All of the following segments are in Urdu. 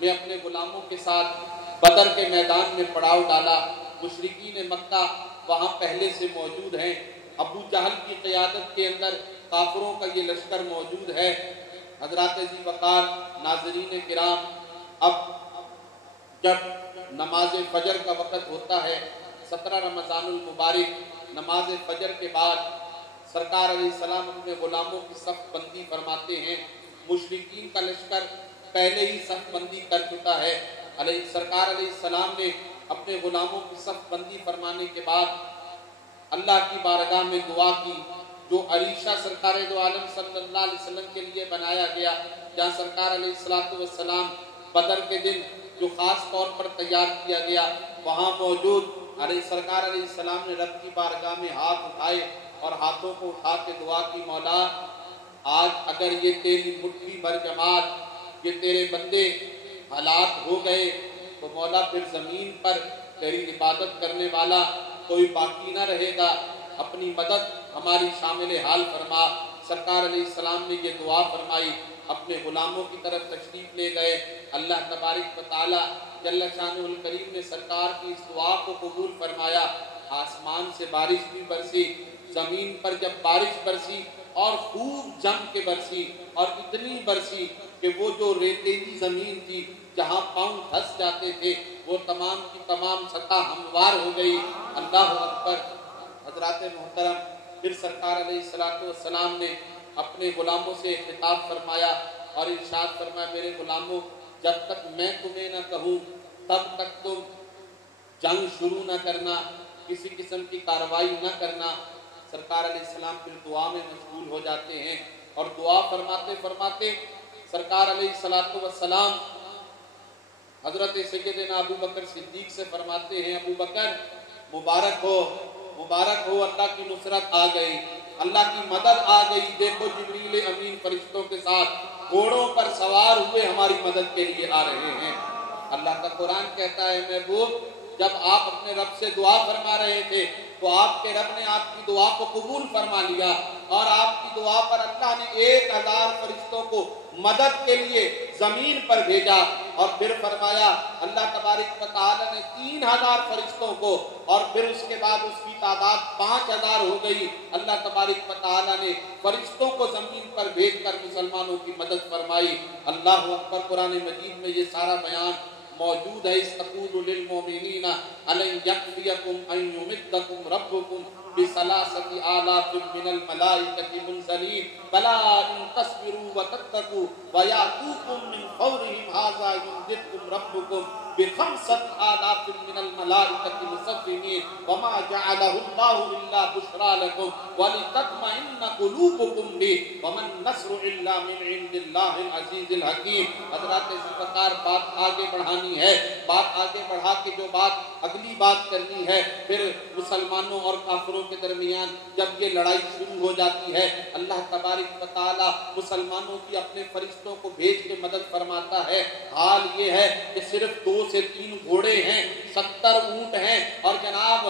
میں اپنے غلاموں کے ساتھ بدر کے میدان میں پڑاؤ ڈالا۔ مشرکین مکہ وہاں پہلے سے موجود ہیں، ابو جہل کی قیادت کے اندر کافروں کا یہ لشکر موجود ہے۔ حضرات ذی وقار، ناظرین کرام، اب جب نماز فجر کا وقت ہوتا ہے، 17 رمضان المبارک، نماز فجر کے بعد سرکار علیہ السلام اپنے غلاموں کی صف بندی فرماتے ہیں۔ مشرکین کا لشکر پہلے ہی صف بندی کر چکا ہے۔ سرکار علیہ السلام نے اپنے غلاموں کی صف بندی فرمانے کے بعد اللہ کی بارگاہ میں دعا کی، جو عریشہ سرکار دو عالم صلی اللہ علیہ وسلم کے لیے بنایا گیا، جہاں سرکار علیہ السلام بدر کے دن جو خاص طور پر تیار کیا گیا وہاں موجود سرکار علیہ السلام نے رب کی بارگاہ میں ہاتھ اٹھائے اور ہاتھوں کو اٹھا کے دعا کی، مولا آج اگر یہ تیری مٹھی بھر جماعت، یہ تیرے بندے ہلاک ہو گئے تو مولا پھر زمین پر تیری عبادت کرنے والا کوئی باقی نہ رہے گا، اپنی مدد ہماری شامل حال فرما۔ سرکار علیہ السلام نے یہ دعا فرمائی، اپنے غلاموں کی طرف تشریف لے گئے۔ اللہ تبارک و تعالی جل شانہ الکریم نے سرکار کی اس دعا کو قبول فرمایا، آسمان سے بارش بھی برسی، زمین پر جب بارش برسی اور خوب جم کے برسی اور اتنی برسی کہ وہ جو ریتیلی زمین تھی جہاں پاؤں دھس جاتے تھے وہ تمام کی تمام سطح ہموار ہو گئی۔ اللہ اکبر۔ حضرات محترم، پھر سرکار علیہ السلام نے اپنے غلاموں سے خطاب فرمایا اور ارشاد فرمایا، میرے غلاموں، جب تک میں تمہیں نہ کہوں تب تک تم جنگ شروع نہ کرنا، کسی قسم کی کارروائی نہ کرنا۔ سرکار علیہ السلام پھر دعا میں مشغول ہو جاتے ہیں اور دعا فرماتے فرماتے سرکار علیہ السلام حضرت سیدنا ابو بکر صدیق سے فرماتے ہیں، ابو بکر مبارک ہو، مبارک ہو، اللہ کی نصرت آ گئی، اللہ کی مدد آ گئی، دیکھو جبریل امین فرشتوں کے ساتھ گھوڑوں پر سوار ہوئے ہماری مدد کے لیے آ رہے ہیں۔ اللہ کا قرآن کہتا ہے، محبوب جب آپ اپنے رب سے دعا فرما رہے تھے تو آپ کے رب نے آپ کی دعا کو قبول فرما لیا اور آپ کی دعا پر اللہ نے 1000 فرشتوں کو مدد کے لیے زمین پر بھیجا، اور پھر فرمایا اللہ تبارک و تعالی نے 3000 فرشتوں کو، اور پھر اس کے بعد اس کی تعداد 5000 ہو گئی۔ اللہ تبارک و تعالی نے فرشتوں کو زمین پر بھیج کر مسلمانوں کی مدد فرمائی۔ اللہ اکبر۔ قرآن مجید میں یہ سارا بیان موجود ہے۔ استقول للمؤمنین الن یکفیکم ان یمدکم ربکم بثلاثۃ آلاف من الملائکۃ منزلین بلا ان تصبروا وتتقوا ویأتوکم من فورهم ھذا یمددکم ربکم بخمسۃ آلاف من الملائکۃ مصومین وما جعلہ اللہ الا بشریٰ لکم ولتطمئن قلوبکم بہ وما النصر الا من عند اللہ العزیز الحکیم۔ حضرات ذوالفقار، بات آگے بڑھانی ہے، بات آگے بڑھا کے جو بات اگلی بات کرنی ہے، پھر مسلمانوں اور کافروں کے درمیان جب یہ لڑائی شروع ہو جاتی ہے، اللہ تبارک و تعالی مسلمانوں کی اپنے فرشتوں کو بھیج کے مدد فرماتا ہے۔ حال یہ ہے کہ صرف 2 سے 3 گھوڑے ہیں، 70 اونٹ ہیں اور جناب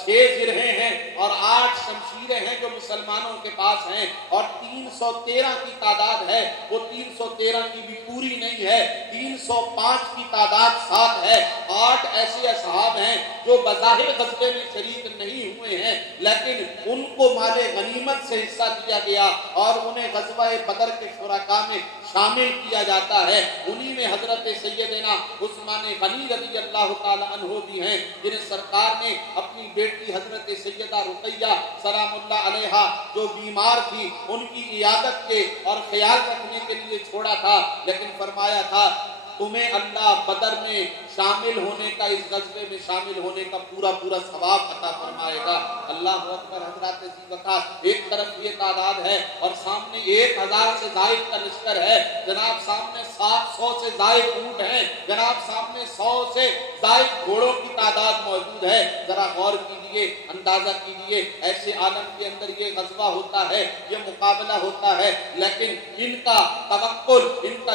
6 زرہیں ہیں اور 8 شمشیریں ہیں جو مسلمانوں کے پاس ہیں، اور 313 کی تعداد ہے۔ وہ 313 کی بھی پوری نہیں ہے، 305 کی تعداد 7 ہے۔ 8 ایسے اصحاب ہیں جو بظاہر غزوے میں شریک نہیں ہوئے ہیں لیکن ان کو مال غنیمت سے حصہ دیا گیا اور انہیں غزوہ بدر کے شرکاء میں شامل کیا جاتا ہے۔ انہی میں حضرت سیدنا عثمان غنی رضی اللہ تعالی عنہ بھی ہیں، جنہیں سرکار نے اپنی بیٹی حضرت سیدہ رقیہ سلام اللہ علیہا جو بیمار تھی ان کی عیادت کے اور خیال رکھنے کے لیے چھوڑا تھا، لیکن فرمایا تھا تمہیں اللہ بدر میں شامل ہونے کا، اس غزوے میں شامل ہونے کا پورا ثواب عطا فرمائے گا۔ اللہ اکبر۔ حضرات ذوالفقار، ایک طرف یہ تعداد ہے اور سامنے 1000 سے زائد کا لشکر ہے، جناب سامنے 700 سے زائد اونٹ ہیں، جناب سامنے 100 سے زائد گھوڑوں کی تعداد موجود ہے۔ ذرا غور کیجئے، اندازہ کیجئے، ایسے عالم کے اندر یہ غزوہ ہوتا ہے، یہ مقابلہ ہوتا ہے، لیکن ان کا توکل، ان کا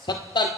70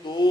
2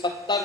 70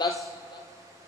10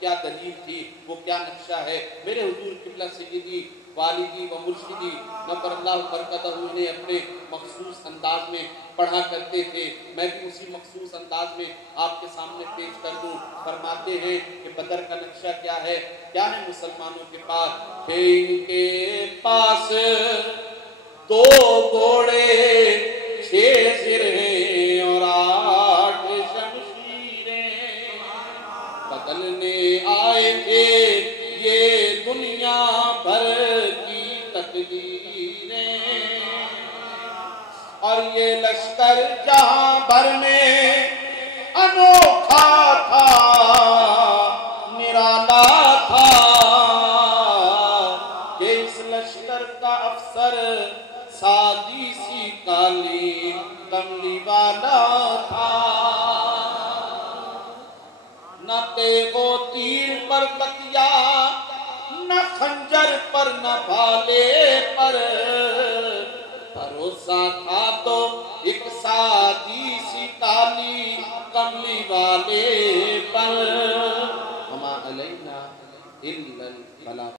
کیا دلیل تھی، وہ کیا نقشہ ہے۔ میرے حضور قبلہ سیدی والدی و مرشدی نبر اللہ برکتہ انہیں اپنے مخصوص انداز میں پڑھا کرتے تھے، میں بھی اسی مخصوص انداز میں آپ کے سامنے پیش کر دوں۔ فرماتے ہیں کہ بدر کا نقشہ کیا ہے مسلمانوں کے پاس، کہ ان کے پاس 2 گھوڑے 6 سرہیں اور 8 شمشیریں، بدلنے آئے تھے یہ دنیا بھر کی تقدیریں، اور یہ لشکر جہاں بھر میں انوکھا تھا، نرالا تھا، کہ اس لشکر کا افسر سادی سی کالی کملی والا تھا، نہ تیغ و تیر پر تکیا، نہ خنجر پر نہ بھالے پر، بھروسہ تھا تو ایک سادی سی کالی کملی والے